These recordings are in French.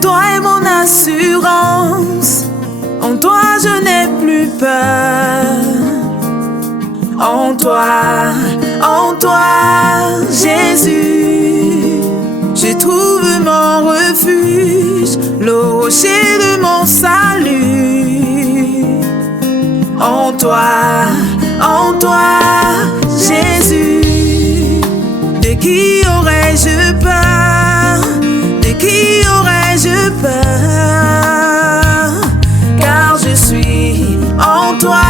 toi est mon assurance. En toi je n'ai plus peur. En toi, Jésus, je trouve mon refuge, le rocher de mon salut. En toi, Jésus, de qui aurais-je peur? De qui aurais-je peur? Car je suis en toi,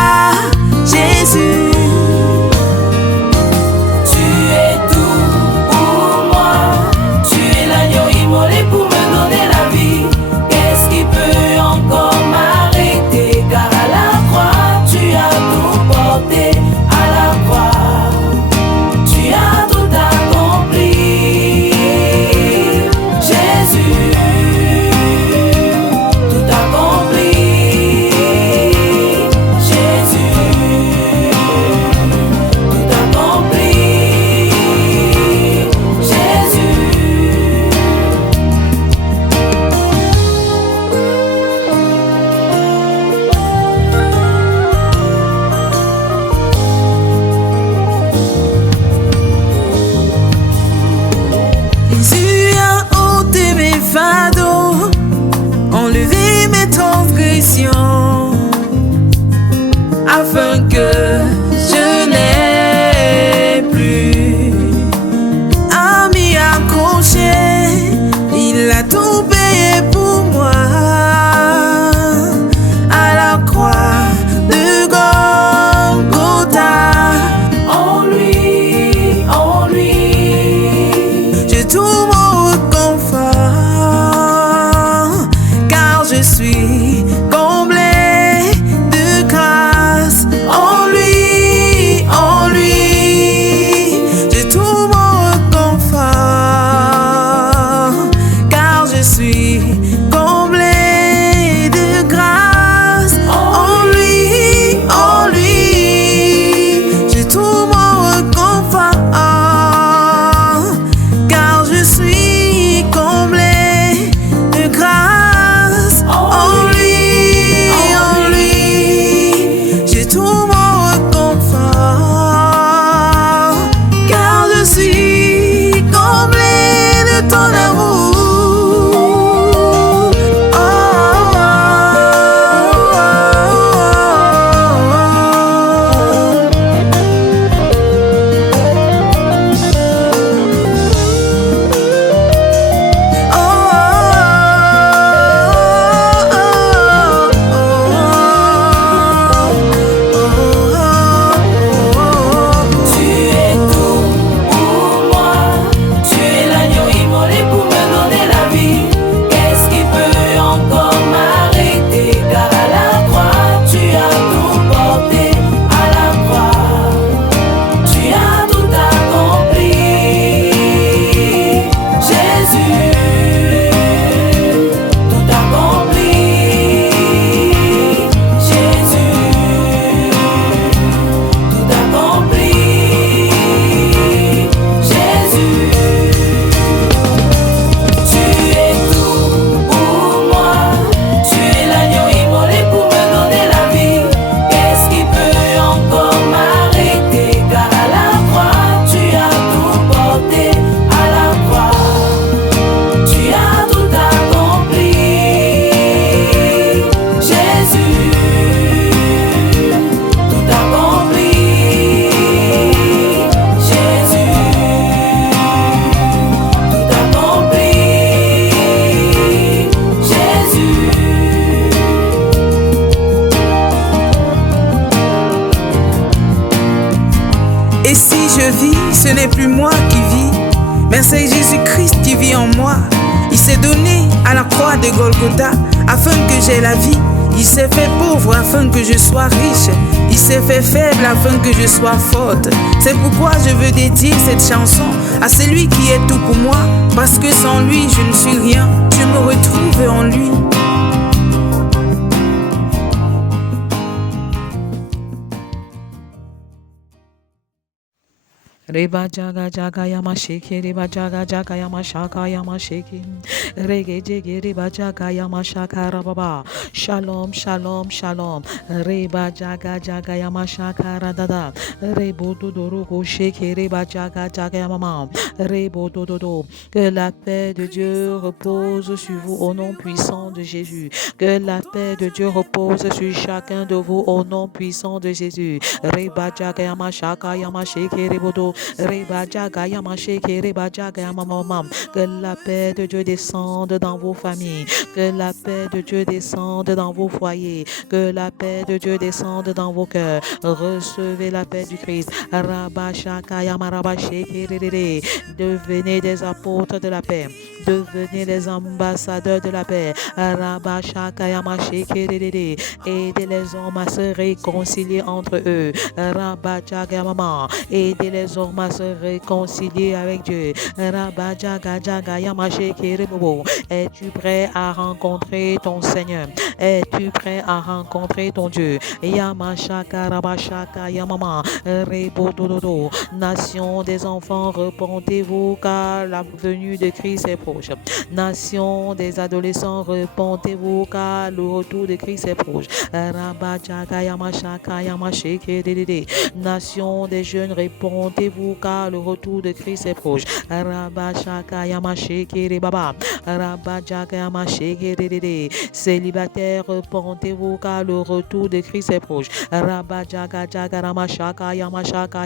Jésus. Jésus a ôté mes fardeaux, enlevé mes transgressions, afin que je n'ai plus à m'y accrocher. Il a tout payé pour moi à la croix de Golgotha. En lui, je trouve mon réconfort, car je suis comblé de grâce. En lui, je trouve mon réconfort, car je suis comblé de grâce. En lui, je trouve mon réconfort, car je suis comblé de grâce. En lui, je trouve mon réconfort, car je suis comblé de ton amour. Tu es tout pour moi, tu es l'agneau immolé pour me donner la vie. Qu'est-ce qui peut encore m'arrêter? Car à la croix, tu as tout porté. À la croix, tu as tout accompli. Jésus, tout accompli. Jésus, tout accompli. Jésus, tu es tout pour moi, tu es l'agneau immolé pour me donner la vie. Qu'est-ce qui peut encore m'arrêter? Car à la croix, tu as tout porté. À la croix, tu as tout accompli. Jésus, tout accompli. Jésus, tout accompli. Jésus. Et si je vis, ce n'est plus moi qui vis, mais c'est Jésus-Christ qui vit en moi. Il s'est donné à la croix de Golgotha afin que j'aie la vie. Il s'est fait pauvre afin que je sois riche. Il s'est fait faible afin que je sois forte. C'est pourquoi je veux dédier cette chanson à celui qui est tout pour moi, parce que sans lui je ne suis rien. Je me retrouve en lui. Reba jaga jaga yama shake, reba jaga jaga yama shaka yama shake, rege jege reba jaga yama shaka rababa. Shalom, shalom, shalom. Reba jaga jaga yama shaka radada. Rebo dodo go shake, reba jaga jaga yama. Rebo dodo. Que la paix de Dieu repose sur vous au nom puissant de Jésus. Que la paix de Dieu repose sur chacun de vous au nom puissant de Jésus. Reba jaga yama shaka yama shake rebodo. Reba jaga yama shake reba jaga yama mama. Que la paix de Dieu descende dans vos familles. Que la paix de Dieu descende dans vos foyers. Que la paix de Dieu descende dans vos cœurs. Recevez la paix du Christ. Raba shaka yama raba shake rede. Devenez des apôtres de la paix. Devenez les ambassadeurs de la paix. Rabba shaka yama shake rede. Aidez les hommes à se réconcilier entre eux. Rabba jaga mama. Aidez les hommes à se réconcilier avec Dieu. Rabba jaga jaga yama shake rebobo. Es-tu prêt à rencontrer ton Seigneur? Es-tu prêt à rencontrer ton Dieu? Yama shaka rabba shaka yamama. Rebo dododo. Nation des enfants, repentez-vous car la venue de Christ est proche. Nation des adolescents, repentez-vous car le retour de Christ est proche. Rabba jaga yama shaka yama shake dedede. Nation des jeunes, repentez-vous car le retour de Christ est proche. Rabba shaka yama shake rebaba. Rabba jaga yama shake dedede. Célibataires, repentez-vous car le retour de Christ est proche. Rabba jaga jaga rama shaka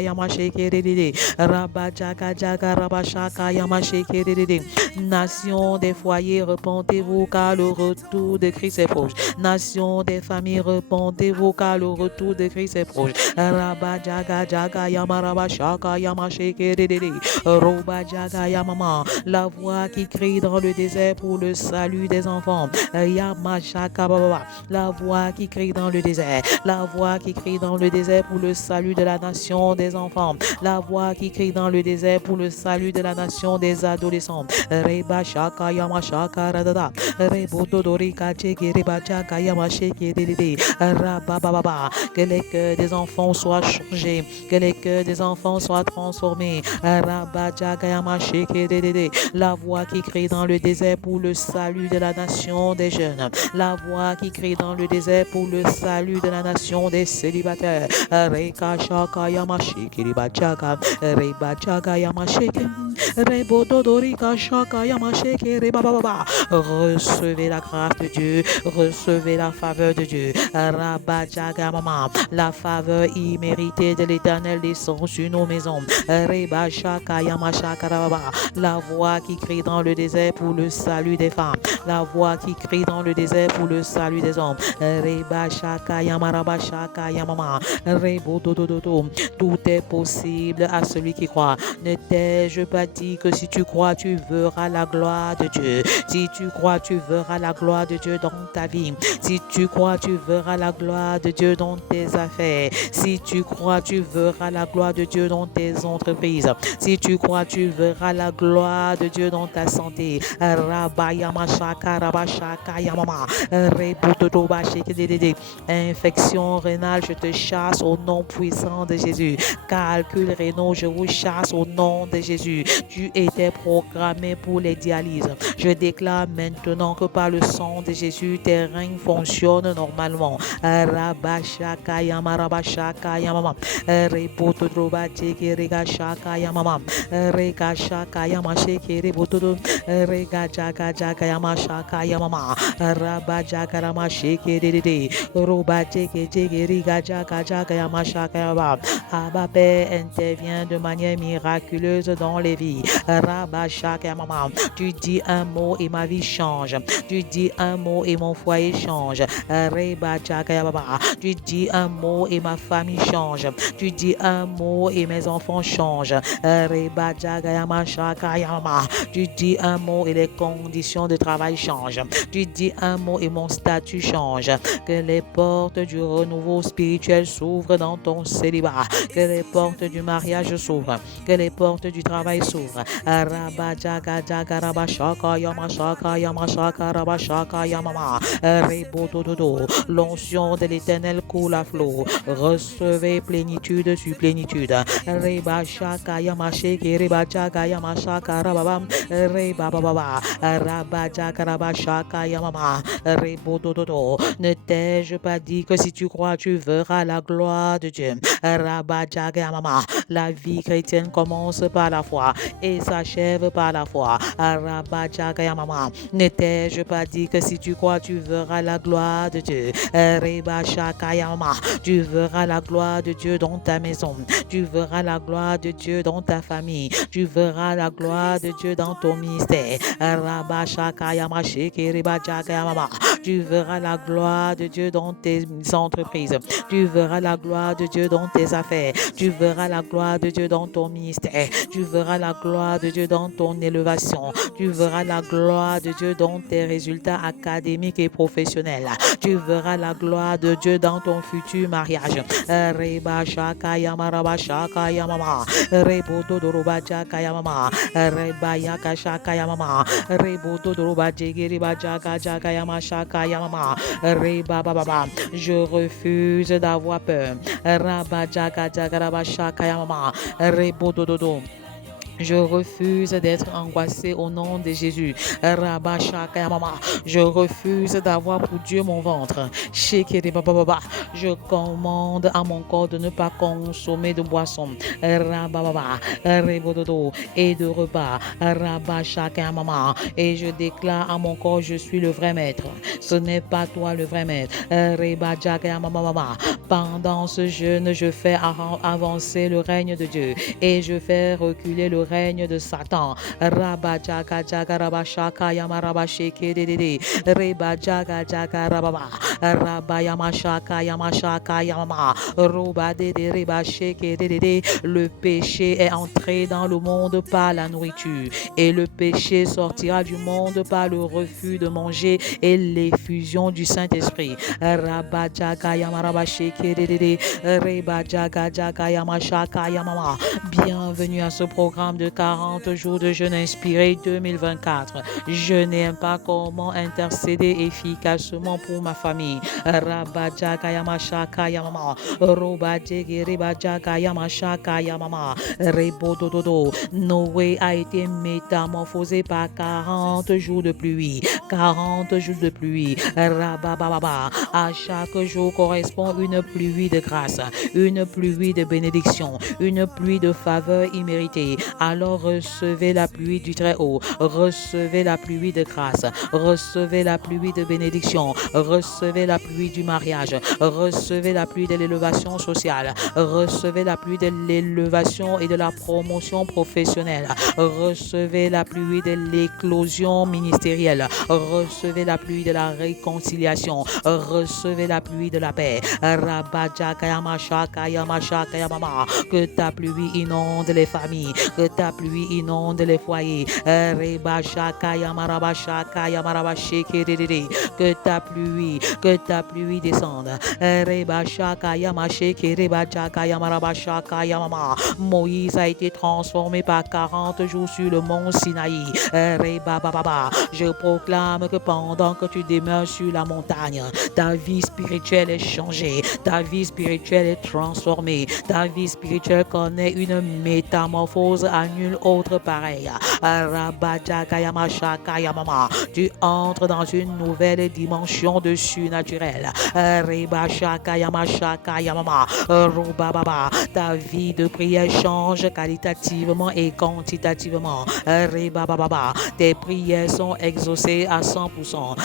yama shake dedede. Rabba jaga jaga rabba shaka yama shake dedede. Nation des foyers, repentez-vous car le retour de Christ est proche. Nation des familles, repentez-vous car le retour de Christ est proche. Rabba jaga jaga yama rabba shaka yama shake dedede. Roba jaga yamama. La voix qui crie dans le désert pour le salut des enfants. Yama shaka baba. La voix qui crie dans le désert. La voix qui crie dans le désert pour le salut de la nation des enfants. La voix qui crie dans le désert pour le salut de la nation des adolescents. Reba shaka yama shaka radada. Rebo dodori kacheke reba shaka yama shake dedede. Rabba baba. Que les cœurs des enfants soient changés. Que les cœurs des enfants soient transformés. Rabba jaga yama shake dedede. La voix qui crie dans le désert pour le salut de la nation des jeunes. La voix qui crie dans le désert pour le salut de la nation des célibataires. Reka shaka yama shake reba jaga. Reba jaga yama shake. Rebo dodorika shaka yama shake reba baba. Recevez la grâce de Dieu. Recevez la faveur de Dieu. Rabba jaga mama. La faveur imméritée de l'Éternel descend sur nos maisons. Reba shaka yama shaka baba. La voix qui crie dans le désert pour le salut des femmes. La voix qui crie dans le désert pour le salut des hommes. Reba shaka yama raba shaka yamama. Rebo dodododo. Tout est possible à celui qui croit. Ne t'ai-je pas dit que si tu crois, tu verras la gloire de Dieu. Si tu crois, tu verras la gloire de Dieu dans ta vie. Si tu crois, tu verras la gloire de Dieu dans tes affaires. Si tu crois, tu verras la gloire de Dieu dans tes entreprises. Si tu crois, tu verras la gloire de Dieu dans ta santé. Rabba yama shaka rabba shaka yamama. Rebododoba shake dedede. Infection rénale, je te chasse au nom puissant de Jésus. Calcul rénaux, je vous chasse au nom de Jésus. Tu étais programmé pour les dialyses. Je déclare maintenant que par le sang de Jésus, tes reins fonctionnent normalement. Rabba shaka yama rabba shaka yamama. Rebododoba shake rega shaka yamama. Rega shaka yama shake rebododo. Rega jaga jaga yama shaka yamama. Rabba jaga rama shake dedede. Roba jeke jeke riga jaga jaga yama shaka yama. Abba Père intervient de manière miraculeuse dans les vies. Rabba shaka yamama. Tu dis un mot et ma vie change. Tu dis un mot et mon foyer change. Reba jaga yamama. Tu dis un mot et ma famille change. Tu dis un mot et mes enfants changent. Reba jaga yama shaka yamama. Tu dis un mot et les conditions de travail changent. Tu dis un mot et mon statut change. Que les portes du renouveau spirituel s'ouvrent dans ton célibat. Que les portes du mariage s'ouvrent. Que les portes du travail s'ouvrent. s'ouvre. Rabajaga jaga rabashaka yamashaka yamashaka rabashaka yamama. Rebodododo. L'onction de l'Éternel coule à flot. Recevez plénitude sur plénitude. Rebashaka yamasheke rebajaga yamashaka rababam. Rebababa. Rabajaga rabashaka yamama. Rebodododo. Ne t'ai-je pas dit que si tu crois, tu verras la gloire de Dieu. Rabajaga yamama. La vie chrétienne commence par la foi et s'achève par la foi. Rabajaga yamama. Ne t'ai-je pas dit que si tu crois, tu verras la gloire de Dieu. Rebashaka yamama. Tu verras la gloire de Dieu dans ta maison. Tu verras la gloire de Dieu dans ta famille. Tu verras la gloire de Dieu dans ton ministère. Rabashaka yamasheke rebajaga yamama. Tu verras la gloire de Dieu dans tes entreprises. Tu verras la gloire de Dieu dans tes affaires. Tu verras la gloire de Dieu dans ton ministère. Tu verras la gloire de Dieu dans ton élévation. Tu verras la gloire de Dieu dans tes résultats académiques et professionnels. Tu verras la gloire de Dieu dans ton futur mariage. Reba shaka yama raba shaka yamama. Rebodo doroba jaka yamama. Reba yaka shaka yamama. Rebodo doroba jegeri ba jaka jaka yama shaka yamama. Reba baba. Je refuse d'avoir peur. Raba jaka jaka raba shaka yamama. Rebodo dodo. Je refuse d'être angoissé au nom de Jésus. Je refuse d'avoir pour Dieu mon ventre. Je commande à mon corps de ne pas consommer de boisson et de repas. Et je déclare à mon corps, je suis le vrai maître. Ce n'est pas toi le vrai maître. Pendant ce jeûne, je fais avancer le règne de Dieu et je fais reculer le règne de Satan. Rabajaga jaga rabashaka yamarabasheke dedede. Rebajaga jaga rababa. Rabayamashaka yamashaka yamama. Roba dede rebasheke dedede. Le péché est entré dans le monde par la nourriture et le péché sortira du monde par le refus de manger et l'effusion du Saint-Esprit. Rabajaga yamarabasheke dedede. Rebajaga jaga yamashaka yamama. Bienvenue à ce programme de 40 jours de jeûne inspiré 2024. Je n'aime pas comment intercéder efficacement pour ma famille. Rabajaga yamashaka yamama. Robajege rebajaga yamashaka yamama. Rebodododo. Noé a été métamorphosé par 40 jours de pluie. 40 jours de pluie. Rabababa. À chaque jour correspond une pluie de grâce, une pluie de bénédiction, une pluie de faveur imméritée. Alors recevez la pluie du Très-Haut, recevez la pluie de grâce, recevez la pluie de bénédiction, recevez la pluie du mariage, recevez la pluie de l'élévation sociale, recevez la pluie de l'élévation et de la promotion professionnelle, recevez la pluie de l'éclosion ministérielle, recevez la pluie de la réconciliation, recevez la pluie de la paix. Que ta pluie inonde les familles, que ta pluie inonde les foyers. Que ta pluie descende. Moïse a été transformé par 40 jours sur le mont Sinaï. Je proclame que pendant que tu demeures sur la montagne, ta vie spirituelle est changée, ta vie spirituelle est transformée, ta vie spirituelle connaît une métamorphose à nul autre pareil. Tu entres dans une nouvelle dimension de surnaturel. Ta vie de prière change qualitativement et quantitativement. Tes prières sont exaucées à 100%.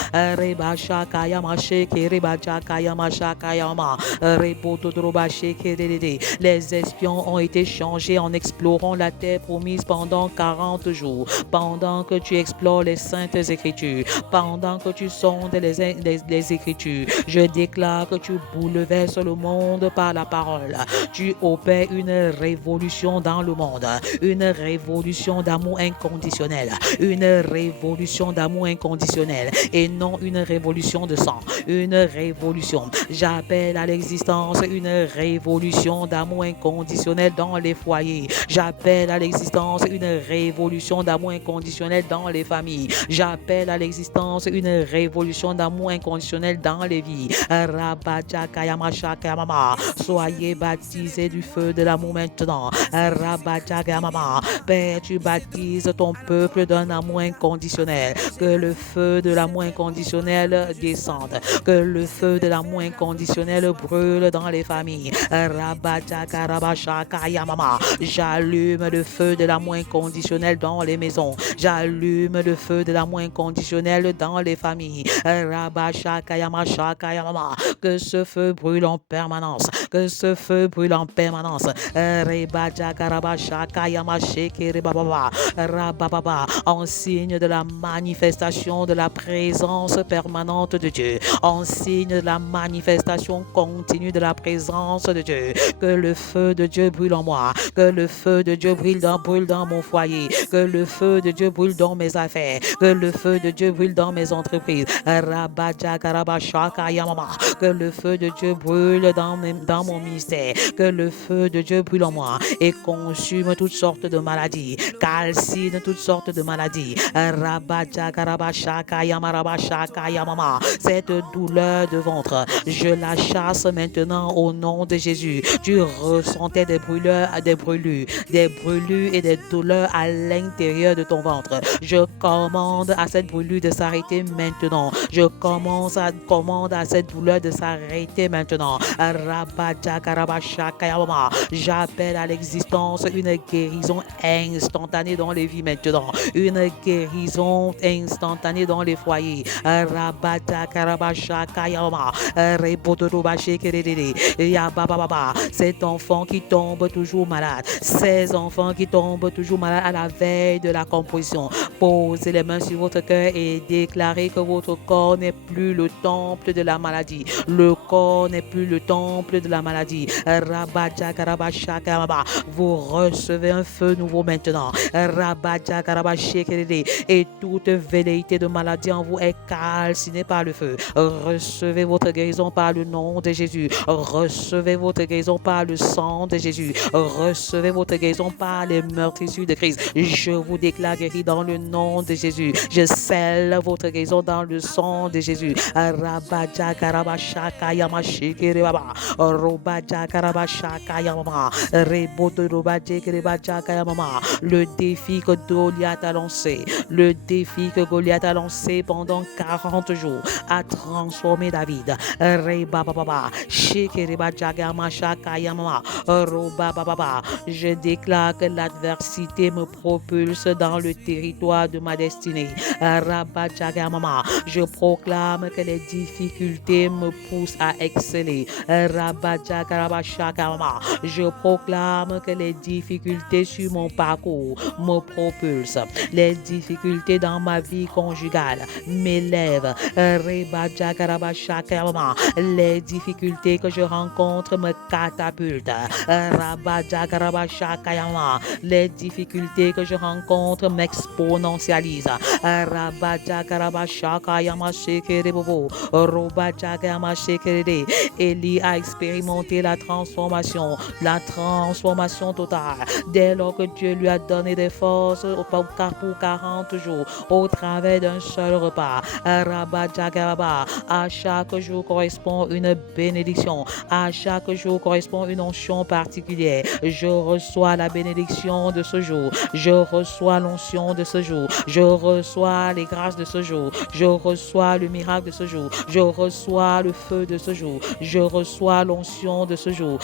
Les espions ont été changés en explorant la terre promise pendant 40 jours. Pendant que tu explores les saintes écritures, pendant que tu sondes les écritures, je déclare que tu bouleverses le monde par la parole. Tu opères une révolution dans le monde, une révolution d'amour inconditionnel, une révolution d'amour inconditionnel et non une révolution de sang, une révolution. J'appelle à l'existence une révolution d'amour inconditionnel dans les foyers. J'appelle à l'existence l'existence une révolution d'amour inconditionnel dans les familles. J'appelle à l'existence une révolution d'amour inconditionnel dans les vies. Soyez baptisés du feu de l'amour maintenant. Père, tu baptises ton peuple d'un amour inconditionnel. Que le feu de l'amour inconditionnel descende. Que le feu de l'amour inconditionnel brûle dans les familles. J'allume le feu de l'amour inconditionnel dans les maisons. J'allume le feu de l'amour inconditionnel dans les familles. Que ce feu brûle en permanence. Que ce feu brûle en permanence. En signe de la manifestation de la présence permanente de Dieu. En signe de la manifestation continue de la présence de Dieu. Que le feu de Dieu brûle en moi. Que le feu de Dieu brûle dans mon foyer. Que le feu de Dieu brûle dans mes affaires. Que le feu de Dieu brûle dans mes entreprises. Que le feu de Dieu brûle dans mon ministère. Que le feu de Dieu brûle en moi et consume toutes sortes de maladies. Calcine toutes sortes de maladies. Cette douleur de ventre, je la chasse maintenant au nom de Jésus. Tu ressentais des brûlures et des douleurs à l'intérieur de ton ventre. Je commande à cette brûlure de s'arrêter maintenant. Je commande à cette douleur de s'arrêter maintenant. J'appelle à l'existence une guérison instantanée dans les vies maintenant. Une guérison instantanée dans les foyers. Cet enfant qui tombe toujours malade. Ces enfants qui tombent toujours malades à la veille de la composition. Posez les mains sur votre cœur et déclarez que votre corps n'est plus le temple de la maladie. Le corps n'est plus le temple de la maladie. Vous recevez un feu nouveau maintenant. Et toute velléité de maladie en vous est calcinée par le feu. Recevez votre guérison par le nom de Jésus. Recevez votre guérison par le sang de Jésus. Recevez votre guérison par les meurtrissures de Christ. Je vous déclare guéri dans le nom de Jésus. Je scelle votre guérison dans le sang de Jésus. Le défi que Goliath a lancé, pendant 40 jours a transformé David. Je déclare que l'adversité me propulse dans le territoire de ma destinée. Je proclame que les difficultés me poussent à exceller. Je proclame que les difficultés sur mon parcours me propulsent. Les difficultés dans ma vie conjugale m'élèvent. Les difficultés que je rencontre me catapultent. Les difficultés que je rencontre m'exponentialisent. Élie a expérimenté la transformation totale dès lors que Dieu lui a donné des forces pour 40 jours au travers d'un seul repas. À chaque jour correspond une bénédiction. À chaque jour correspond une onction particulière. Je reçois la bénédiction de ce jour. Je reçois l'onction de ce jour. Je reçois les grâces de ce jour. Je reçois le miracle de ce jour. Je reçois le feu de ce jour. Je reçois l'onction de ce jour.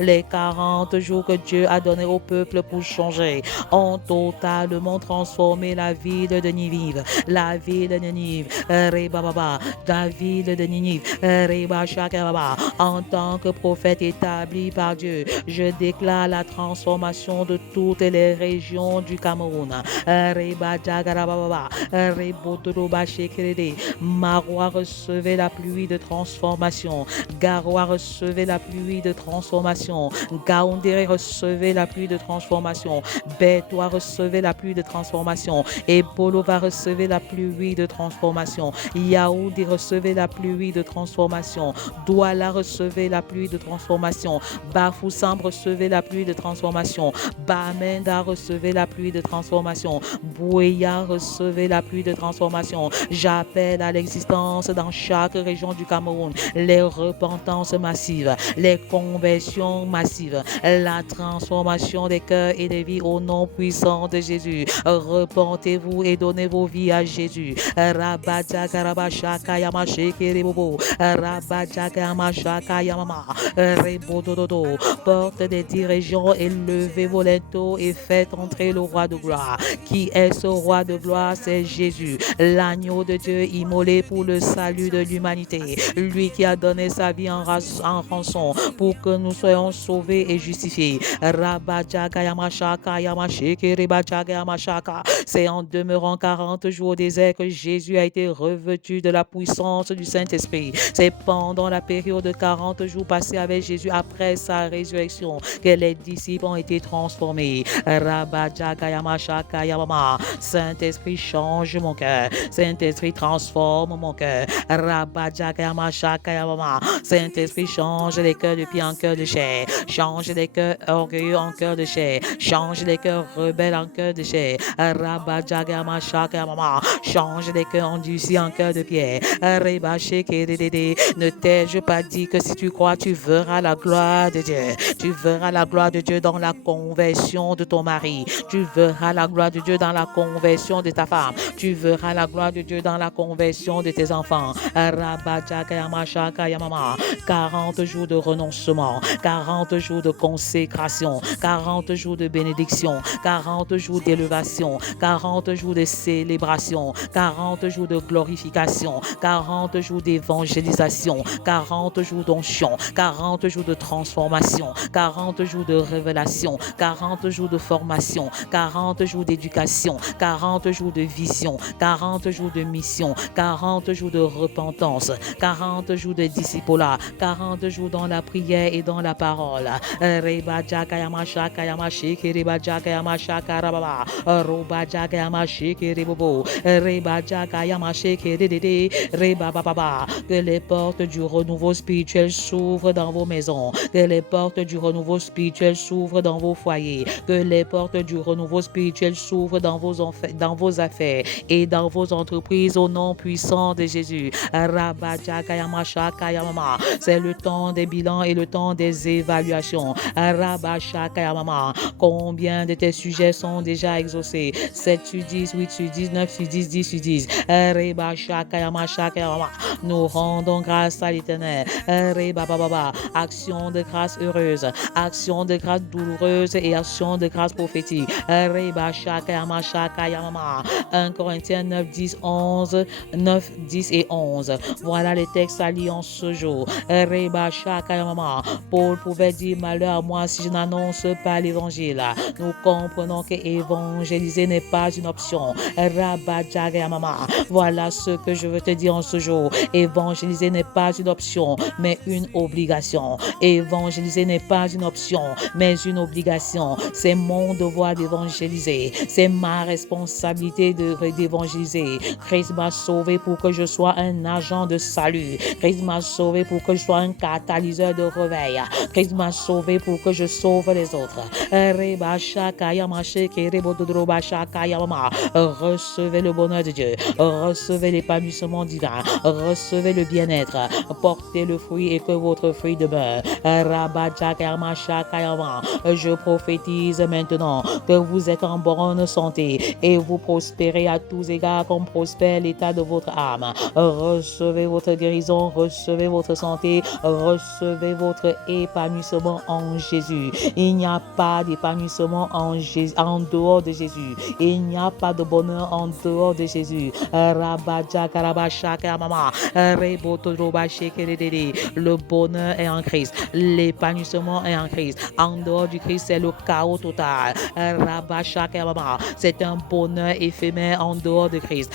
Les 40 jours que Dieu a donné au peuple pour changer ont totalement transformé la ville de Ninive. La ville de Ninive. La ville de Ninive. En tant que prophète établi par Dieu, je déclare la transformation de toutes les régions du Cameroun. Marois, recevez la pluie de transformation. Garoua, recevez la pluie de transformation. Gaoundéré, recevez la pluie de transformation. Bétois, recevez la pluie de transformation. Ebolo va recevoir la pluie de transformation. Yaoundé, recevez la pluie de transformation. Douala, recevez la pluie de transformation. transformation. Bafoussam, recevez la pluie de transformation. Bamenda, recevez la pluie de transformation. Bouéa, recevez la pluie de transformation. J'appelle à l'existence dans chaque région du Cameroun les repentances massives, les conversions massives, la transformation des cœurs et des vies au nom puissant de Jésus. Repentez-vous et donnez vos vies à Jésus. Rabadja karabashaka yamasheke rebobo. Rabadja kamashaka yamama. Rebodododo. Porte des dirigeants et levez vos linteaux et faites entrer le roi de gloire. Qui est ce roi de gloire? C'est Jésus, l'agneau de Dieu immolé pour le salut de l'humanité. Lui qui a donné sa vie en rançon pour que nous soyons sauvés et justifiés. C'est en demeurant 40 jours au désert que Jésus a été revêtu de la puissance du Saint-Esprit. C'est pendant la période de 40 jours passés avec Jésus après sa résurrection que les disciples ont été transformés. Saint-Esprit, change mon cœur. Saint-Esprit, transforme mon cœur. Saint-Esprit, change les cœurs de pierre en cœur de chair. Change les cœurs orgueilleux en cœur de chair. Change les cœurs rebelles en cœur de chair. Change les cœurs endurcis en cœur de pierre. Ne t'ai-je pas dit que si tu crois, tu verras la gloire de Dieu. Tu verras la gloire de Dieu dans la conversion de ton mari. Tu verras la gloire de Dieu dans la conversion de ta femme. Tu verras la gloire de Dieu dans la conversion de tes enfants. 40 jours de renoncement, 40 jours de consécration, 40 jours de bénédiction, 40 jours d'élévation, 40 jours de célébration, 40 jours de glorification, 40 jours d'évangélisation, 40 jours d'onction, 40 jours de transformation, 40 jours de révélation, 40 jours de formation, 40 jours d'éducation, 40 jours de vision, 40 jours de mission, 40 jours de repentance, 40 jours de discipulat, 40 jours dans la prière et dans la parole. Que les portes du renouveau spirituel s'ouvrent dans vos maisons, que les portes du renouveau spirituel s'ouvrent dans vos foyers, que les portes du renouveau spirituel s'ouvrent dans vos affaires et dans vos entreprises au nom puissant de Jésus. C'est le temps des bilans et le temps des évaluations. Combien de tes sujets sont déjà exaucés? 7 sur 10, 8 sur 10, 9 sur 10, 10 sur 10. Nous rendons grâce à l'Éternel. Action de grâce heureuse, action de grâce douloureuse et action de grâce prophétique. 1 Corinthiens 9, 10, 11, 9, 10 et 11. Voilà les textes à lire en ce jour. Paul pouvait dire: malheur à moi si je n'annonce pas l'évangile. Nous comprenons que évangéliser n'est pas une option. Voilà ce que je veux te dire en ce jour. Évangéliser n'est pas une option, mais une obligation. Évangéliser n'est pas une option, mais une obligation. C'est mon devoir d'évangéliser. C'est ma responsabilité d'évangéliser. Christ m'a sauvé pour que je sois un agent de salut. Christ m'a sauvé pour que je sois un catalyseur de réveil. Christ m'a sauvé pour que je sauve les autres. Recevez le bonheur de Dieu. Recevez l'épanouissement divin. Recevez le bien-être. Portez le fruit et que votre fruit demeure. Je prophétise maintenant que vous êtes en bonne santé et vous prospérez à tous égards comme prospère l'état de votre âme. Recevez votre guérison, recevez votre santé, recevez votre épanouissement en Jésus. Il n'y a pas d'épanouissement en dehors de Jésus. Il n'y a pas de bonheur en dehors de Jésus. Le bonheur est en Christ. L'épanouissement est en Christ. En dehors du Christ, c'est le chaos total. C'est un bonheur éphémère en dehors de Christ.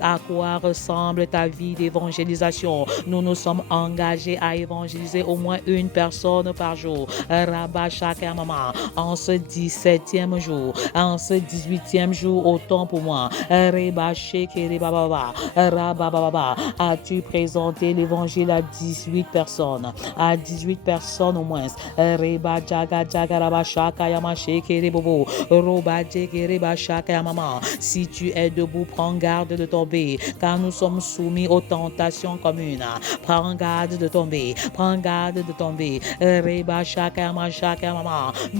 À quoi ressemble ta vie d'évangélisation? Nous nous sommes engagés à évangéliser au moins une personne par jour. En ce 17 17e jour, en ce 18e jour, autant pour moi. As-tu présenté l'évangile à 18 personnes? À 18 personnes au moins. Si tu es debout, prends garde de tomber, car nous sommes soumis aux tentations communes. Prends garde de tomber, prends garde de tomber.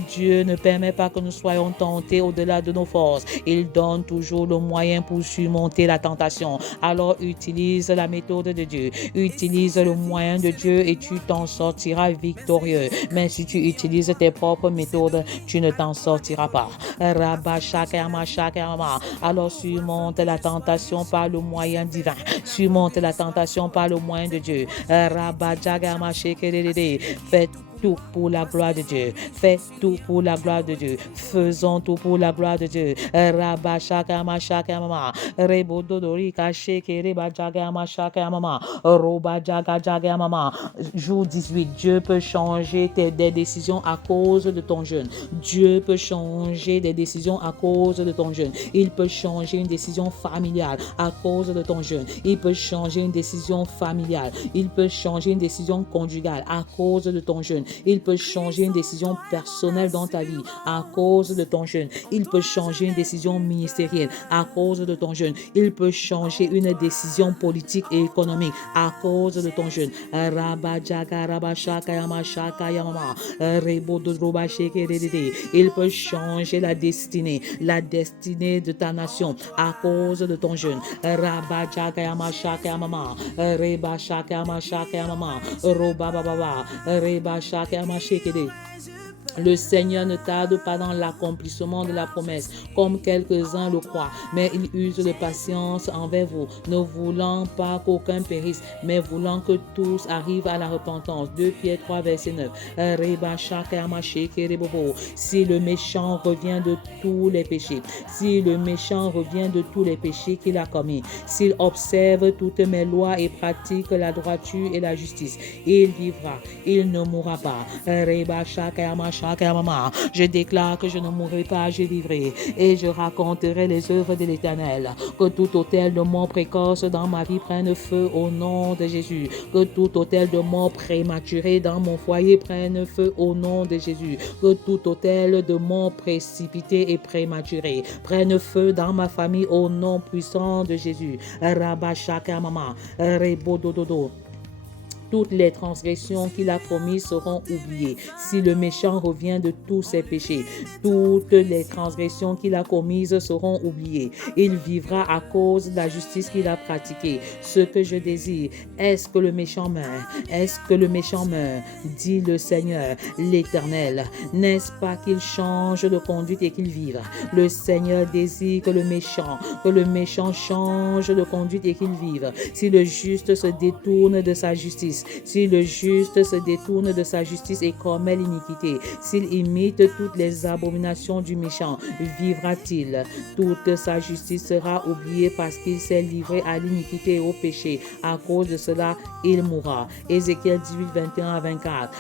Dieu ne permet pas que nous soyons tentés au-delà de nos forces. Il donne toujours le moyen pour surmonter la tentation. Alors utilise la méthode de Dieu, utilise le moyen de Dieu et tu t'en sortiras victorieux. Mais si tu utilises tes propres méthodes, tu ne t'en sortiras pas. Alors surmonte la tentation par le moyen divin. Surmonte la tentation par le moyen de Dieu. Fais tout pour la gloire de Dieu. Fais tout pour la gloire de Dieu. Faisons tout pour la gloire de Dieu. Jour 18, Dieu peut changer des décisions à cause de ton jeûne. Dieu peut changer des décisions à cause de ton jeûne. Il peut changer une décision familiale à cause de ton jeûne. Il peut changer une décision familiale. Il peut changer une décision conjugale à cause de ton jeûne. Il peut changer une décision personnelle dans ta vie à cause de ton jeûne. Il peut changer une décision ministérielle à cause de ton jeûne. Il peut changer une décision politique et économique à cause de ton jeûne. Il peut changer la destinée de ta nation à cause de ton jeûne. Le Seigneur ne tarde pas dans l'accomplissement de la promesse, comme quelques-uns le croient, mais il use de patience envers vous, ne voulant pas qu'aucun périsse, mais voulant que tous arrivent à la repentance. 2 Pierre 3, verset 9. Si le méchant revient de tous les péchés, si le méchant revient de tous les péchés qu'il a commis, s'il observe toutes mes lois et pratique la droiture et la justice, il vivra, il ne mourra pas. Je déclare que je ne mourrai pas, je vivrai et je raconterai les œuvres de l'Éternel. Que tout autel de mort précoce dans ma vie prenne feu au nom de Jésus. Que tout autel de mort prématuré dans mon foyer prenne feu au nom de Jésus. Que tout autel de mort précipité et prématuré prenne feu dans ma famille au nom puissant de Jésus. Toutes les transgressions qu'il a commises seront oubliées. Si le méchant revient de tous ses péchés, toutes les transgressions qu'il a commises seront oubliées. Il vivra à cause de la justice qu'il a pratiquée. Ce que je désire, est-ce que le méchant meurt? Est-ce que le méchant meurt? Dit le Seigneur, l'Éternel. N'est-ce pas qu'il change de conduite et qu'il vive? Le Seigneur désire que le méchant change de conduite et qu'il vive. Si le juste se détourne de sa justice, si le juste se détourne de sa justice et commet l'iniquité, s'il imite toutes les abominations du méchant, vivra-t-il? Toute sa justice sera oubliée parce qu'il s'est livré à l'iniquité et au péché. À cause de cela, il mourra. Ézéchiel 18, 21 à 24.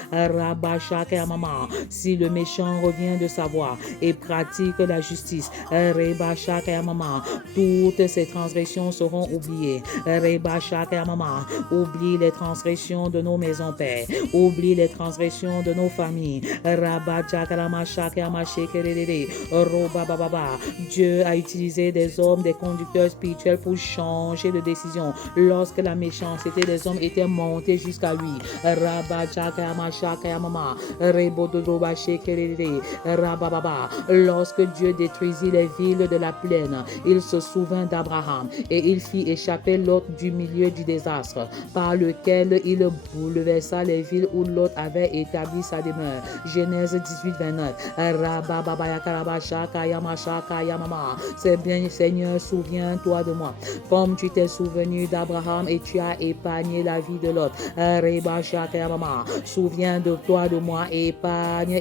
Si le méchant revient de sa voie et pratique la justice, toutes ses transgressions seront oubliées. Oublie les transgressions de nos maisons, Père. Oublie les transgressions de nos familles. Dieu a utilisé des hommes, des conducteurs spirituels pour changer de décision. Lorsque la méchanceté des hommes était montée jusqu'à lui. Lorsque Dieu détruisit les villes de la plaine, il se souvint d'Abraham et il fit échapper Lot du milieu du désastre, par lequel il bouleversa les villes où Lot avait établi sa demeure. Genèse 18, 29. C'est bien, Seigneur, souviens-toi de moi, comme tu t'es souvenu d'Abraham et tu as épargné la vie de Lot. Souviens-toi de moi et épargne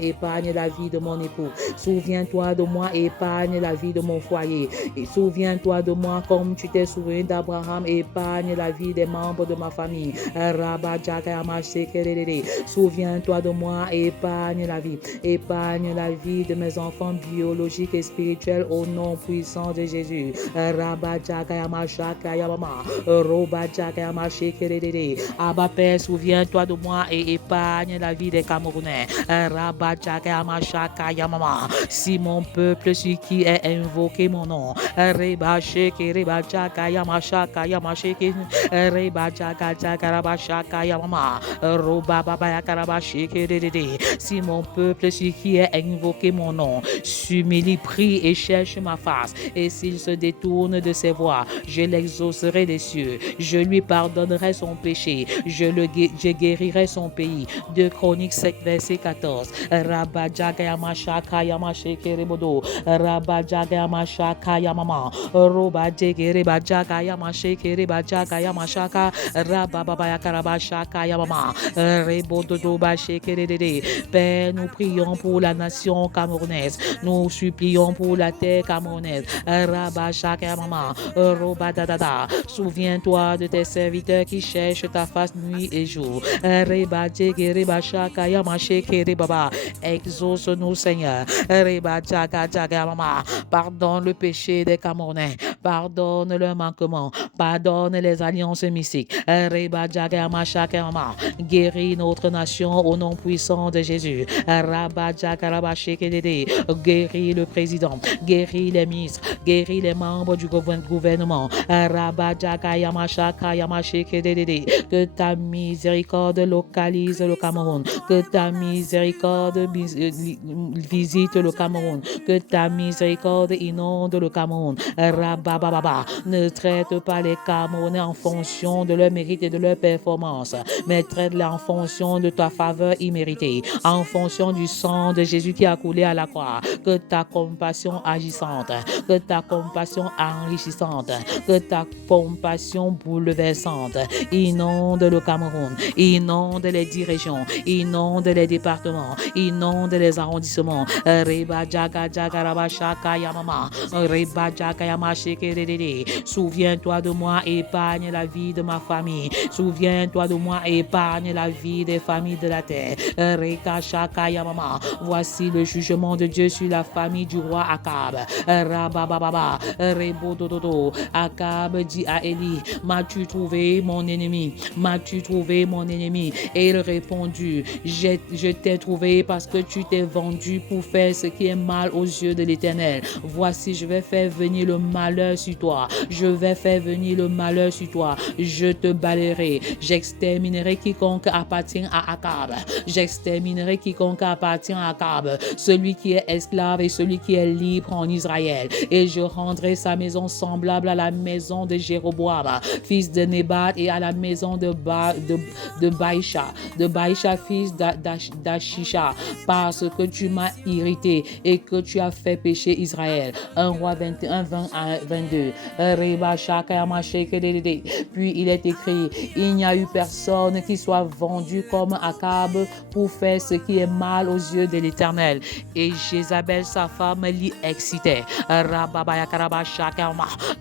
la vie de mon époux. Souviens-toi de moi et épargne la vie de mon foyer. Et souviens-toi de moi comme tu t'es souvenu d'Abraham et épargne la vie des membres de ma famille. Souviens-toi de moi et épargne la vie. Épargne la vie de mes enfants biologiques et spirituels au nom puissant de Jésus. Abba Père, souviens-toi de moi et épargne la vie des Camerounais. Si mon peuple, celui qui est invoqué mon nom, si mon peuple, celui qui est invoqué mon nom, s'humilie, prie et cherche ma face, et s'il se détourne de ses voies, je l'exaucerai des cieux, je lui pardonnerai son péché, je guérirai son pays. 2 Chroniques 7 verset 14. Père, nous prions pour la nation camerounaise, nous supplions pour la terre camerounaise. Souviens-toi de tes serviteurs qui cherchent ta face nuit et jour. Exauce-nous, Seigneur. Pardonne le péché des Camerounais. Pardonne leurs manquements. Pardonne les alliances mystiques. Guéris notre nation au nom puissant de Jésus. Guéris le président. Guéris les ministres. Guéris les membres du gouvernement. Que ta miséricorde localise le Cameroun. Que ta miséricorde visite le Cameroun. Que ta miséricorde inonde le Cameroun. Ne traite pas les Camerounais en fonction de leur mérite et de leur performance, mais traite-les en fonction de ta faveur imméritée, en fonction du sang de Jésus qui a coulé à la croix. Que ta compassion agissante, que ta compassion enrichissante, que ta compassion bouleversante inonde le Cameroun, inonde les 10 régions, inonde les départements, inonde les arrondissements. Souviens-toi de moi et épargne la vie de ma famille. Souviens-toi de moi et épargne la vie des familles de la terre. Voici le jugement de Dieu sur la famille du roi Akab. Akab dit à Élie, m'as-tu trouvé mon ennemi? M'as-tu trouvé mon ennemi? Et il répondit, je t'ai trouvé parce que tu t'es vendu pour faire ce qui est mal aux yeux de l'Éternel. Voici, je vais faire venir le malheur sur toi. Je vais faire venir le malheur sur toi. Je te balayerai. J'exterminerai quiconque appartient à Akab. J'exterminerai quiconque appartient à Akab, celui qui est esclave et celui qui est libre en Israël. Et je rendrai sa maison semblable à la maison de Jéroboam, fils de Nébat, et à la maison de Baïcha, fils d'Achisha, parce que tu m'as irrité et que tu as fait pécher Israël. 1 Roi 21, 20 à 22. Puis il est écrit, il n'y a eu personne qui soit vendu comme Akab pour faire ce qui est mal aux yeux de l'Éternel. Et Jézabel, sa femme, l'y excitait.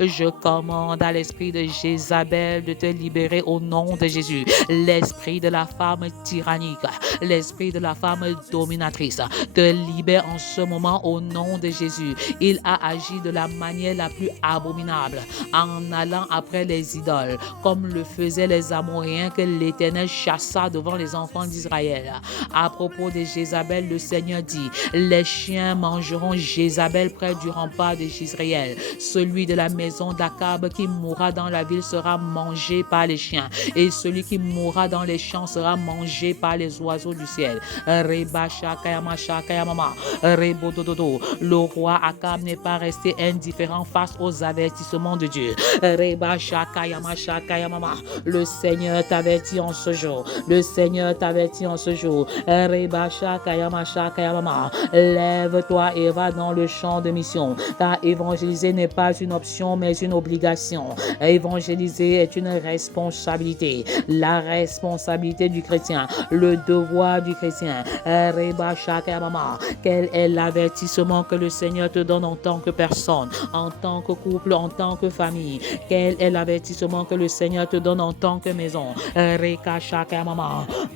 Je commande à l'esprit de Jézabel de te libérer au nom de Jésus. L'esprit de la femme tyrannique, l'esprit de la femme dominatrice, te libère en ce moment au nom de Jésus. Il a agi de la manière la plus abominable, en allant après les idoles, comme le faisaient les Amoréens que l'Éternel chassa devant les enfants d'Israël. À propos de Jézabel, le Seigneur dit, les chiens mangeront Jézabel près du rempart de Jisraël. Celui de la maison d'Akab qui mourra dans la ville sera mangé par les chiens, et celui qui mourra dans les champs sera mangé par les oiseaux du ciel. Le roi Akab n'est pas resté indifférent face aux avertissements de Dieu. Le Seigneur t'avertit en ce jour. Le Seigneur t'avertit en ce jour. Lève-toi et va dans le champ de mission. Car évangéliser n'est pas une option mais une obligation. Évangéliser est une responsabilité. La responsabilité du chrétien. Le devoir du chrétien. Quel est l'avertissement que le Seigneur te donne en tant que personne, en tant que couple, en tant que famille? Quel Quel est l'avertissement que le Seigneur te donne en tant que maison?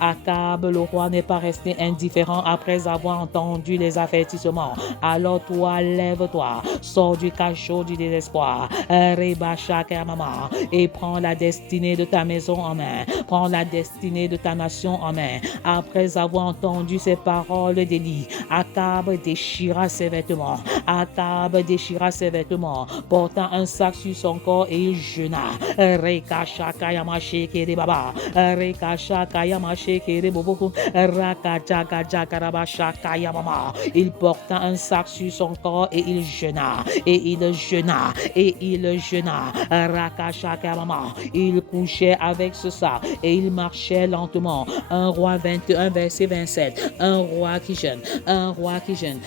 Akab, le roi, n'est pas resté indifférent après avoir entendu les avertissements. Alors toi, lève-toi, sors du cachot du désespoir, et prends la destinée de ta maison en main. Prends la destinée de ta nation en main. Après avoir entendu ces paroles d'Élie, Akab déchira ses vêtements. Akab déchira ses vêtements, portant un sac sur son corps et il jeûna. Il porta un sac sur son corps et il jeûna. Et il jeûna. Et il jeûna. Il couchait avec ce sac et il marchait lentement. Un roi 21, verset 27. Un roi qui jeûne. Un roi qui jeûne.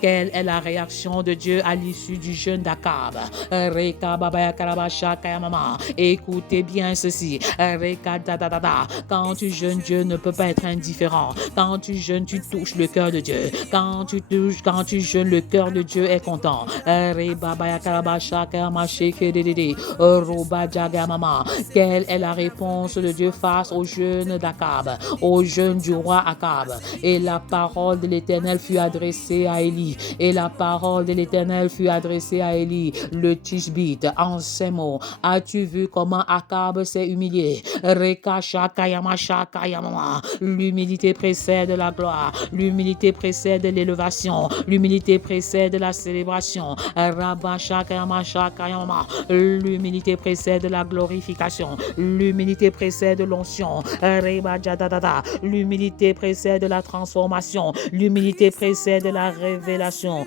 Quelle est la réaction de Dieu à l'issue du jeûne d'Akab? Écoutez bien ceci. Quand tu jeûnes, Dieu ne peut pas être indifférent. Quand tu jeûnes, tu touches le cœur de Dieu. Quand tu jeûnes, le cœur de Dieu est content. Quelle est la réponse de Dieu face au jeûne d'Akab, au jeûne du roi Akab? Et la parole de l'Éternel fut adressée à Élie. Et la parole de l'Éternel fut adressée à Élie, le Tishbite, en ces mots. As-tu vu comment Akab s'est humilié? L'humilité précède la gloire. L'humilité précède l'élévation. L'humilité précède la célébration. L'humilité précède la glorification. L'humilité précède l'onction. L'humilité précède la transformation. L'humilité précède la révélation.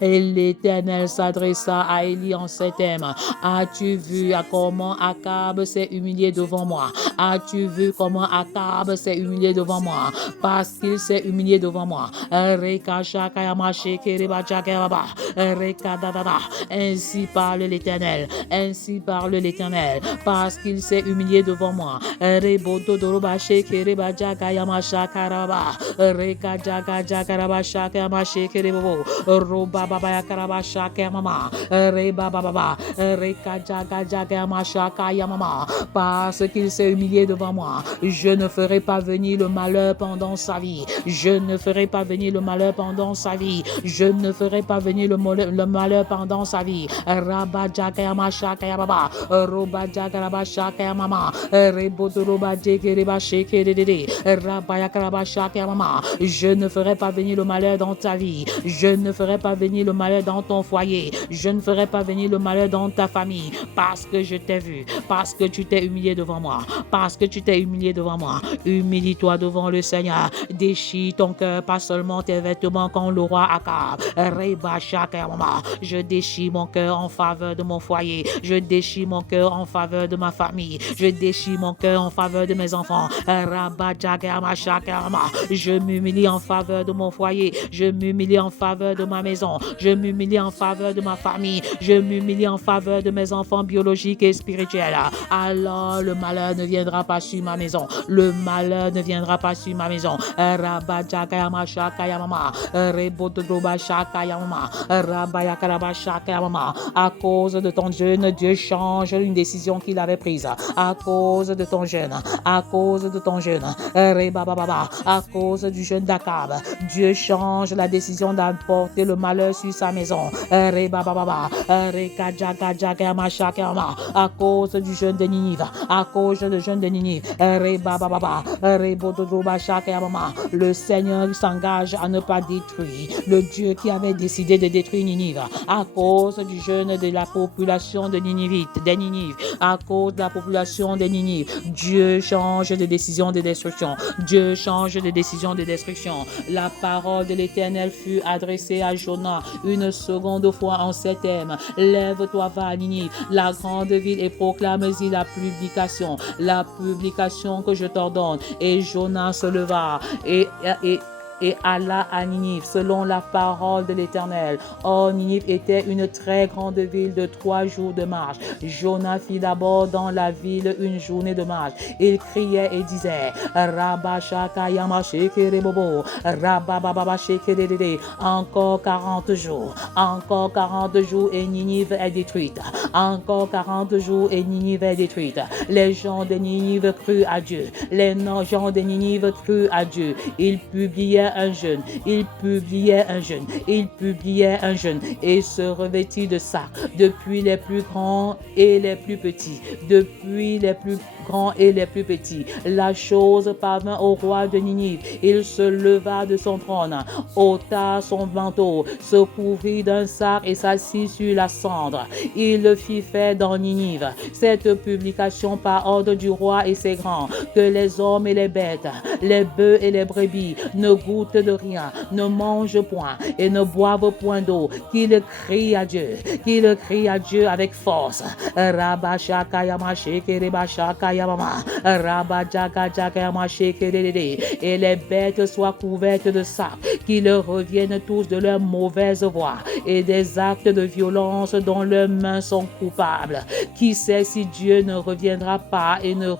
Et l'Éternel s'adressa à Élie en ces termes. As-tu vu comment Akab s'est humilié devant moi? As-tu vu comment Akab s'est humilié devant moi? Parce qu'il s'est humilié devant moi. Ainsi parle l'Éternel. Ainsi parle l'Éternel. Parce qu'il s'est humilié devant moi. Parce qu'il s'est humilié devant moi, je ne ferai pas venir le malheur pendant sa vie. Je ne ferai pas venir le malheur pendant sa vie. Je ne ferai pas venir le malheur pendant sa vie. Je ne ferai pas venir le malheur dans ta vie. Je ne ferai pas venir le malheur dans ton foyer. Je ne ferai pas venir le malheur dans ta famille. Parce que je t'ai vu. Parce que tu t'es humilié devant moi. Parce que tu t'es humilié devant moi. Humilie-toi devant le Seigneur. Déchire ton cœur, pas seulement tes vêtements comme le roi Akab. Je déchire mon cœur en faveur de mon foyer. Je déchire mon cœur en faveur de ma famille. Je déchire mon cœur en faveur de mes enfants. Je m'humilie en faveur de mon foyer. Je m'humilie en faveur de ma maison. Je m'humilie en faveur de ma famille. Je m'humilie en faveur de mes enfants biologiques et spirituels. Alors le malheur ne viendra pas sur ma maison. Le malheur ne viendra pas sur ma maison. À cause de ton jeûne, Dieu change une décision qu'il avait prise. À cause de ton jeûne, à cause de ton jeûne, à cause du jeûne d'Akab, Dieu change la décision d'apporter le malheur sur sa maison. À cause du jeûne de Ninive, à cause du jeûne de Ninive, le Seigneur s'engage à ne pas détruire le Dieu qui avait décidé de détruire Ninive. À cause du jeûne de la population de Ninive, à cause de la population de Ninive, Dieu change de décision de destruction. Dieu change de décision de destruction. La parole de l'Éternel fut adressée à Jonas une seconde fois en ces termes. Lève-toi, va à Ninive, la grande ville, et proclame-y la publication que je t'ordonne. Et Jonas se leva et alla à Ninive selon la parole de l'Éternel. Or, Ninive était une très grande ville de 3 jours de marche. Jonas fit d'abord dans la ville une journée de marche. Il criait et disait, Rabba Shaka Yama Shekere Bobo, Rabba Baba Shekere Dede, encore 40 jours, encore 40 jours et Ninive est détruite. Encore 40 jours et Ninive est détruite. Les gens de Ninive crurent à Dieu. Les gens de Ninive crurent à Dieu. Ils publiaient un jeûne. Ils publiaient un jeûne. Ils publiaient un jeûne et se revêtit de sacs, depuis les plus grands et les plus petits, depuis les plus grands et les plus petits. La chose parvint au roi de Ninive. Il se leva de son trône, ôta son manteau, se couvrit d'un sac et s'assit sur la cendre. Il le fit faire dans Ninive. Cette publication par ordre du roi et ses grands, que les hommes et les bêtes, les bœufs et les brebis ne goûtent de rien, ne mangent point et ne boivent point d'eau, qu'ils crient à Dieu, qu'ils crient à Dieu avec force. Rabba Shaka Yama Shekere Bashaka Yama, Rabba Jaka Jaka Yama Shekere, et les bêtes soient couvertes de sacs, qu'ils reviennent tous de leur mauvaise voie et des actes de violence dont leurs mains sont coupables. Qui sait si Dieu ne reviendra pas et ne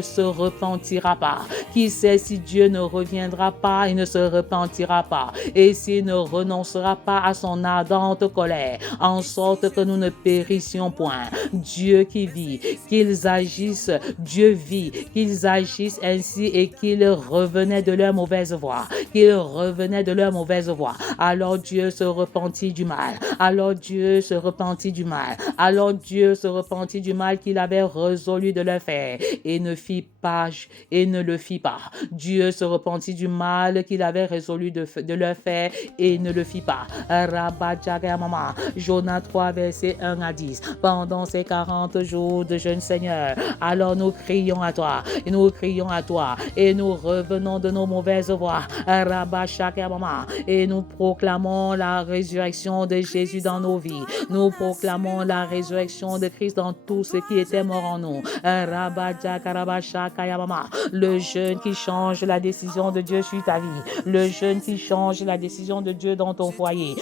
se repentira pas? Qui sait si Dieu ne reviendra pas et ne se repentira pas, et s'il ne renoncera pas à son ardente colère, en sorte que nous ne périssions point? Dieu qui vit, qu'ils agissent, Dieu vit, qu'ils agissent ainsi et qu'ils revenaient de leur mauvaise voie, qu'ils revenaient de leur mauvaise voie. Alors Dieu se repentit du mal, alors Dieu se repentit du mal, alors Dieu se repentit du mal qu'il avait résolu de leur faire et ne le fit pas. Dieu se repentit du mal qu'il avait résolu de leur faire et ne le fit pas. Jonas 3, versets 1 à 10. Pendant ces 40 jours de jeûne, Seigneur, alors nous crions à toi, et nous crions à toi, et nous revenons de nos mauvaises voies. Et nous proclamons la résurrection de Jésus dans nos vies. Nous proclamons la résurrection de Christ dans tout ce qui était mort en nous. Le jeûne qui change la décision de Dieu sur ta vie. Le jeûne qui change la décision de Dieu dans ton foyer.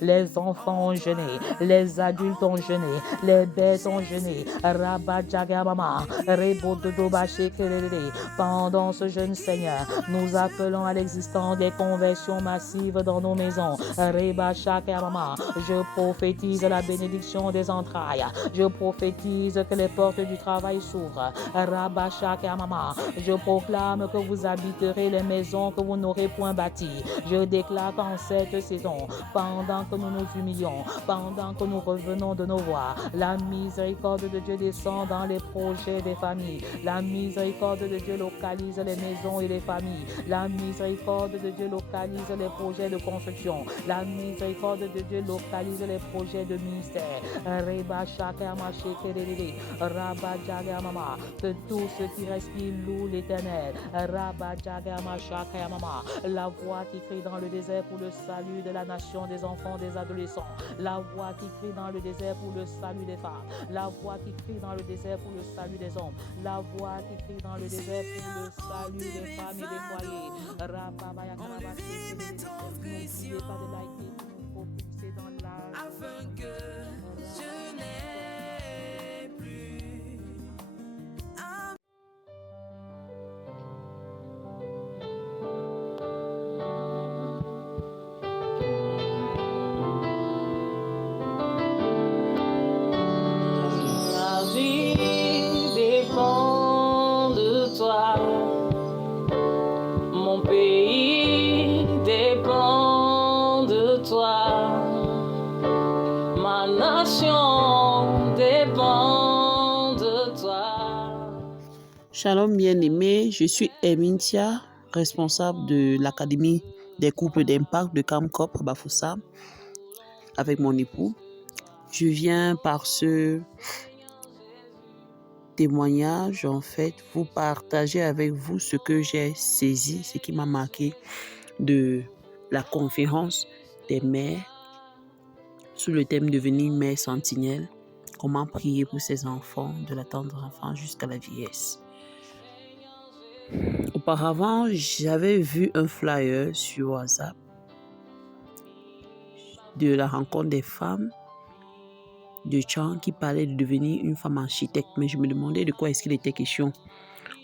Les enfants ont jeûné, les adultes ont jeûné, les bêtes ont jeûné. Pendant ce jeûne, Seigneur, nous appelons à l'existence des conversions massives dans nos maisons. Je prophétise la bénédiction des entrailles. Je prophétise que les portes du travail s'ouvrent. Je proclame que vous habiterez les maisons que vous n'aurez point bâties. Je déclare qu'en cette saison, pendant que nous nous humilions, pendant que nous revenons de nos voies, la miséricorde de Dieu descend dans les projets des familles. La miséricorde de Dieu localise les maisons et les familles. La miséricorde de Dieu localise les projets de construction. La miséricorde de Dieu localise les projets de ministère. Que tous ceux qui respirent louent l'Éternel. La voix qui crie dans le désert pour le salut de la nation, des enfants, des adolescents. La voix qui crie dans le désert pour le salut des femmes. La voix qui crie dans le désert pour le salut des hommes. La voix qui crie dans le désert pour le salut des femmes et des foyers. N'oubliez pas de liker, nous propulser dans la... Afin que je n'ai plus Ma vie dépend de toi. Mon pays dépend de toi. Ma nation dépend de toi. Shalom bien-aimés, je suis Emintia, responsable de l'Académie des couples d'impact de Camcop à Bafoussa avec mon époux. Je viens par ce témoignage, en fait, vous partager avec vous ce que j'ai saisi, ce qui m'a marqué de la conférence des mères sous le thème devenir mère sentinelle comment prier pour ses enfants, de la tendre enfance jusqu'à la vieillesse. Auparavant, j'avais vu un flyer sur WhatsApp de la rencontre des femmes de Tchang qui parlait de devenir une femme architecte, mais je me demandais de quoi est-ce qu'il était question.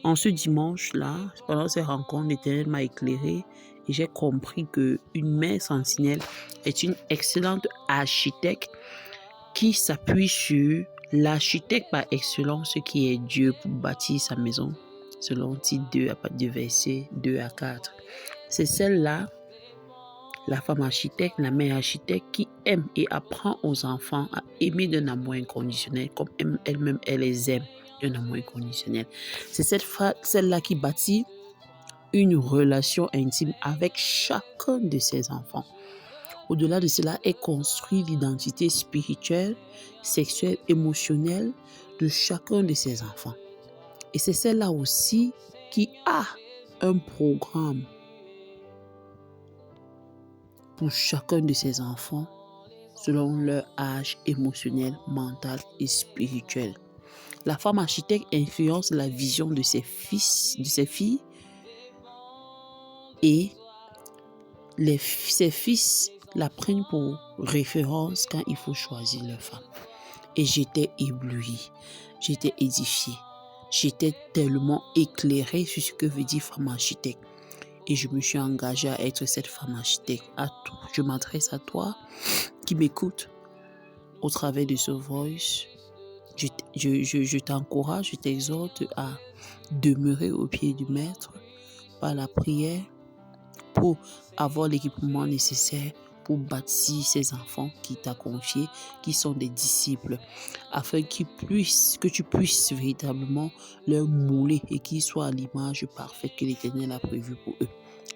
En ce dimanche-là, pendant ces rencontres, l'Éternel m'a éclairé et j'ai compris qu'une mère sentinelle est une excellente architecte qui s'appuie sur l'architecte par excellence qui est Dieu pour bâtir sa maison, selon Tite 2 à partir du verset 2 à 4. C'est celle-là, la femme architecte, la mère architecte qui aime et apprend aux enfants à aimer d'un amour inconditionnel comme elle-même elle les aime d'un amour inconditionnel. C'est celle-là qui bâtit une relation intime avec chacun de ses enfants. Au-delà de cela, elle construit l'identité spirituelle, sexuelle, émotionnelle de chacun de ses enfants. Et c'est celle-là aussi qui a un programme pour chacun de ses enfants selon leur âge émotionnel, mental et spirituel. La femme architecte influence la vision de ses fils, de ses filles, et ses fils la prennent pour référence quand il faut choisir leur femme. Et j'étais éblouie, j'étais édifiée, j'étais tellement éclairée sur ce que veut dire femme architecte. Et je me suis engagée à être cette femme architecte. Je m'adresse à toi qui m'écoutes au travers de ce voice. Je t'encourage, je t'exhorte à demeurer au pied du Maître par la prière pour avoir l'équipement nécessaire pour bâtir ces enfants qui t'a confiés, qui sont des disciples, afin que tu puisses véritablement leur mouler et qu'ils soient à l'image parfaite que l'Éternel a prévue pour eux.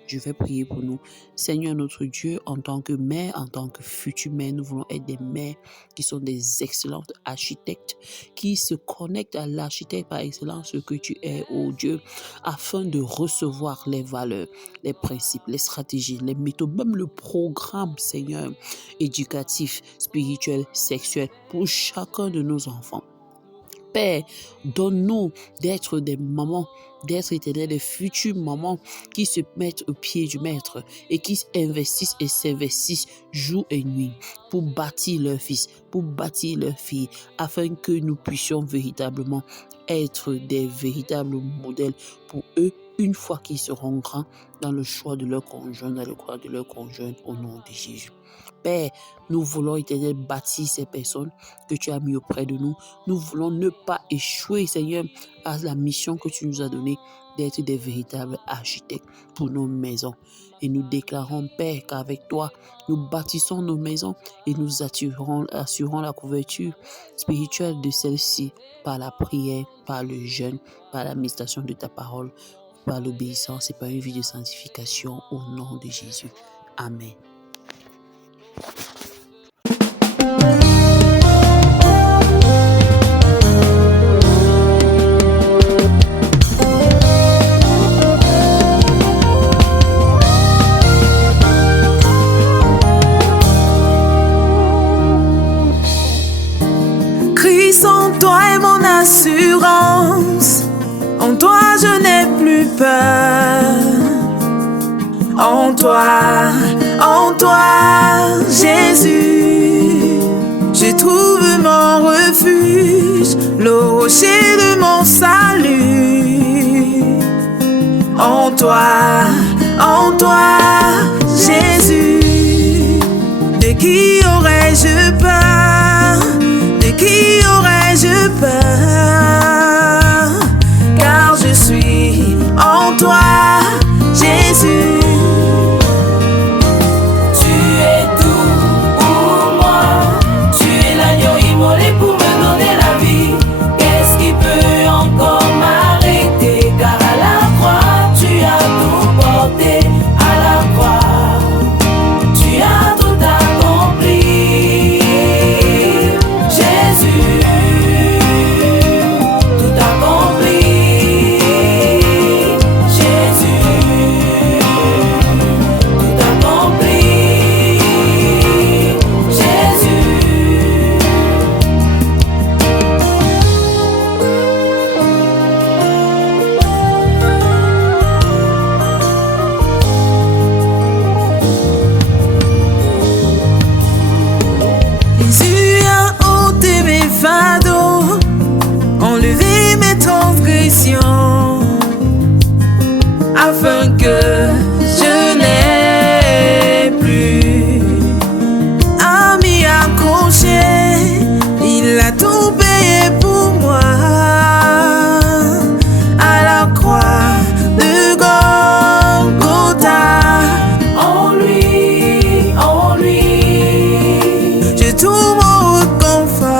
Je vais prier pour nous. Seigneur notre Dieu, en tant que mère, en tant que future mère, nous voulons être des mères qui sont des excellentes architectes, qui se connectent à l'architecte par excellence que tu es, ô Dieu, afin de recevoir les valeurs, les principes, les stratégies, les méthodes, même le programme, Seigneur, éducatif, spirituel, sexuel, pour chacun de nos enfants. Père, donne-nous d'être des mamans, d'être éternelles, des futures mamans qui se mettent au pied du Maître et qui investissent et s'investissent jour et nuit pour bâtir leurs fils, pour bâtir leurs filles, afin que nous puissions véritablement être des véritables modèles pour eux une fois qu'ils seront grands dans le choix de leur conjoint, dans le choix de leur conjointe au nom de Jésus. Père, nous voulons, Éternel, bâtir ces personnes que tu as mis auprès de nous. Nous voulons ne pas échouer, Seigneur, à la mission que tu nous as donnée d'être des véritables architectes pour nos maisons. Et nous déclarons, Père, qu'avec toi, nous bâtissons nos maisons et nous assurons la couverture spirituelle de celle-ci par la prière, par le jeûne, par la méditation de ta parole, par l'obéissance et par une vie de sanctification au nom de Jésus. Amen. Christ en toi est mon assurance, en toi je n'ai plus peur. En toi, Jésus, je trouve mon refuge, le rocher de mon salut. En toi, Jésus, de qui aurais-je peur? De qui aurais-je peur? Car je suis en toi, Jésus. Pour me donner la vie, qu'est-ce qui peut encore m'arrêter? Car à la croix, tu as tout porté. À la croix, tu as tout accompli. Jésus, tout accompli. Jésus. Jésus a ôté mes fardeaux, enlevé mes transgressions, afin que je n'ai plus à m'y accrocher. Il a tout payé pour moi à la croix de Golgotha. En lui, J'ai tout mon réconfort,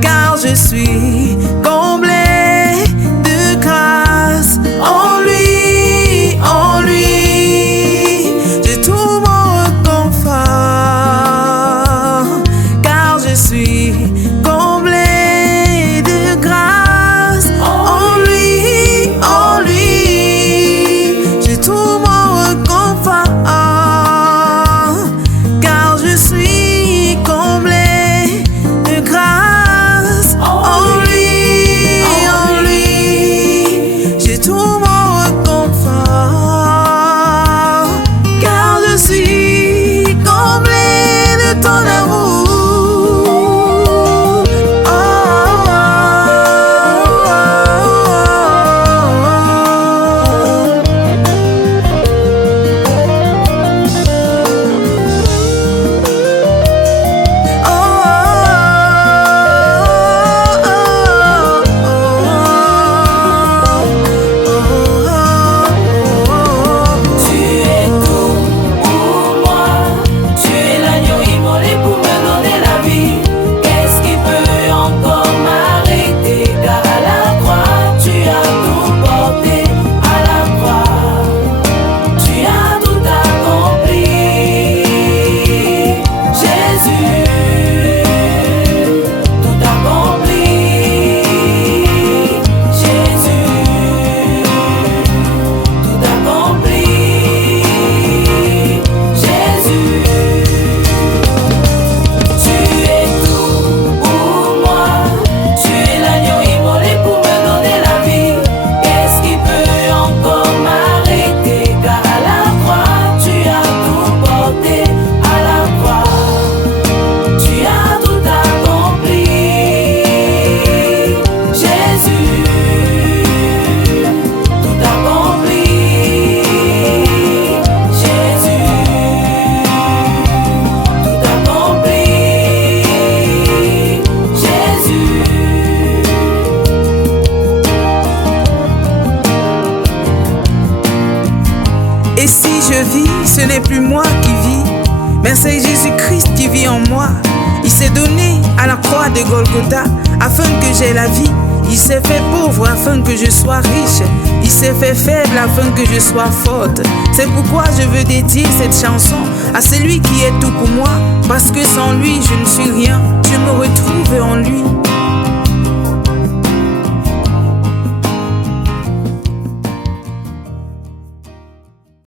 car je suis comblé de grâce. En lui, j'ai tout mon réconfort, car je suis comblé de grâce. En lui, j'ai tout mon réconfort, car je suis comblé de grâce. En lui, j'ai tout mon réconfort, car je suis comblé de ton amour. tu es tout pour moi. Tu es l'agneau immolé pour me donner la vie. Qu'est-ce qui peut encore m'arrêter? Car à la croix, tu as tout porté. À la croix, tu as tout accompli. Jésus, tout accompli. Jésus, tout accompli. Jésus, tu es tout pour moi. Tu es l'agneau immolé pour me donner la vie. Qu'est-ce qui peut encore m'arrêter? Car à la croix, tu as tout porté. À la croix, tu as tout accompli. Jésus, tout accompli. Jésus, tout accompli. Jésus. Et si je vis, ce n'est plus moi qui vis, mais c'est Jésus-Christ qui vit en moi. Il s'est donné à la croix de Golgotha afin que j'aie la vie. Il s'est fait pauvre afin que je sois riche. Il s'est fait faible afin que je sois forte. C'est pourquoi je veux dédier cette chanson à celui qui est tout pour moi, parce que sans lui je ne suis rien. Je me retrouve en lui.